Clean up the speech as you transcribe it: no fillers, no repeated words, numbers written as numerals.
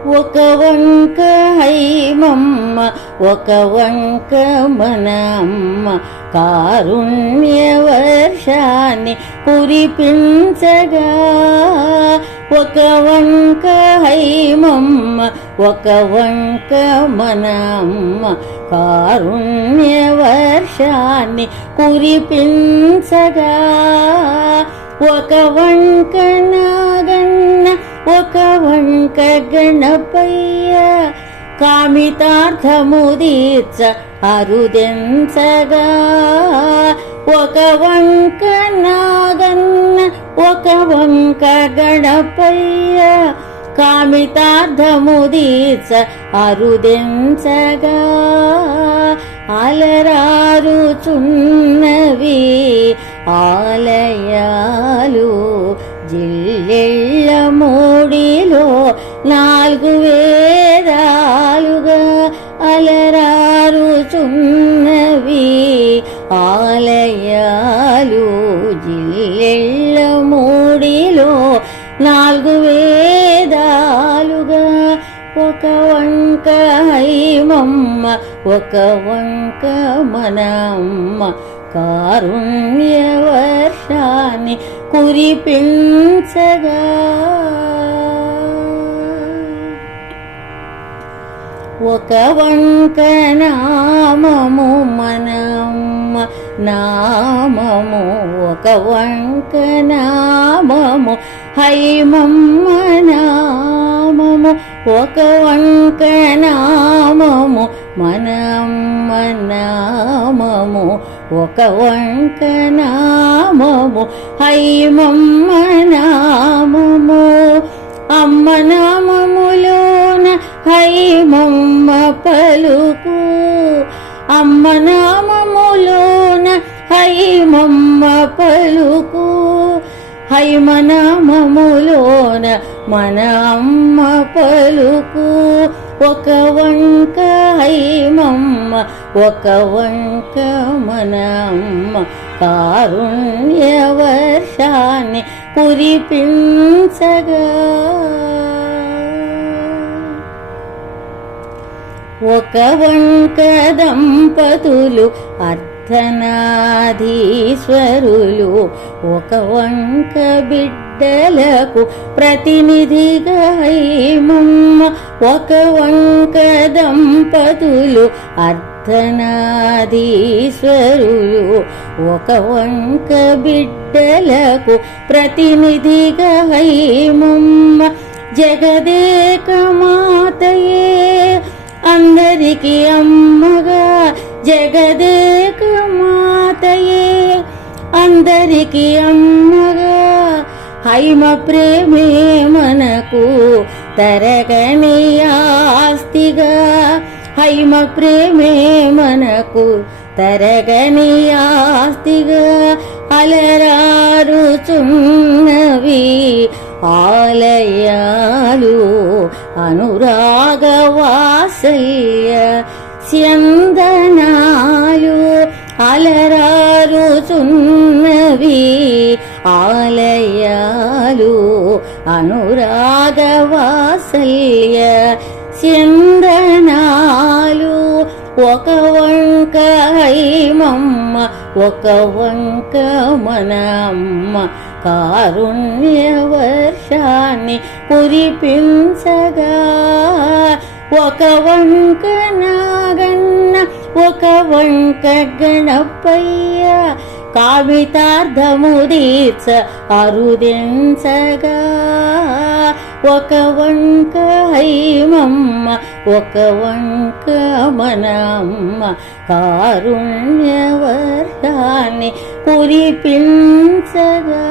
ఒక వంక హైమమ్మ ఒక వంక మన అమ్మ కారుణ్య వర్షాన్ని కురిపించగా. ఒక వంక హైమమ్మ ఒక వంక మన అమ్మ కారుణ్య వర్షాన్ని కురిపించగా. ఒక వంక నాగన్న ఒక వంక గణపయ్య కామితార్థము తీర్చ అరుదెంచగా. ఒక వంక నాగన్న ఒక వంక గణపయ్య కామితార్థము తీర్చ అరుదెంచగా. అలరారుచున్నవి ఆలయాలు జిల్లెళ్ళ మోడిలో 4 వేదాలుగా. అలరారుచున్నవి ఆలయాలు జిల్లెళ్ళ మోడిలో 4 వేదాలుగా. ఒక వంక హైమమ్మ ఒక వంక మన అమ్మ కారుణ్య వర్షాన్ని కురిపించగా. ఒక వంక నామము మన అమ్మ నామము ఒక వంక నామము హైమమ్మ నామము ఒక వంక నామము మన అమ్మ నామము ఒక వంక నామము హైమమ్మ నామము. అమ్మ నామములోన హైమమ్మ పలుకు అమ్మ నామములోన హైమమ్మ పలుకు. హైమ నామములోన మన అమ్మ పలుకు. ఒక వంక హైమమ్మ ఒక వంక మన అమ్మ కారుణ్య వర్షాన్ని కురిపించగా. ఒక వంక దంపతులు అర్ధనాధీశ్వరులు ఒక వంక బిడ్డలకు ప్రతినిధిగా హైమమ్మ. ఒక వంక దంపతులు అర్ధనాధీశ్వరులు ఒక వంక బిడ్డలకు ప్రతినిధిగా హైమమ్మ. జగదేక మాతయే అందరికి అమ్మగా జగదేక మాతయే అందరికి అమ్మగా. హైమ ప్రేమే మనకు తరగని ఆస్తిగా. హైమ ప్రేమే మనకు తరగని ఆస్తిగా. అలరారుచున్నవి ఆలయాలు అనురాగ వాత్సల్య స్యందనాలు. అలరారుచున్నవి ఆలయాలు అనురాగ వాత్సల్య స్యందనాలు. ఒక వంక హైమమ్మ ఒక వంక మన అమ్మ కారుణ్య వర్షాన్ని కురిపించగా. ఒక వంక నాగన్న ఒక వంక గణపయ్య కామితార్థము తీర్చ అరుదెంచగా. ఒక వంక హైమమ్మ ఒక వంక మన అమ్మ కారుణ్య వర్షాన్ని కురిపించగా.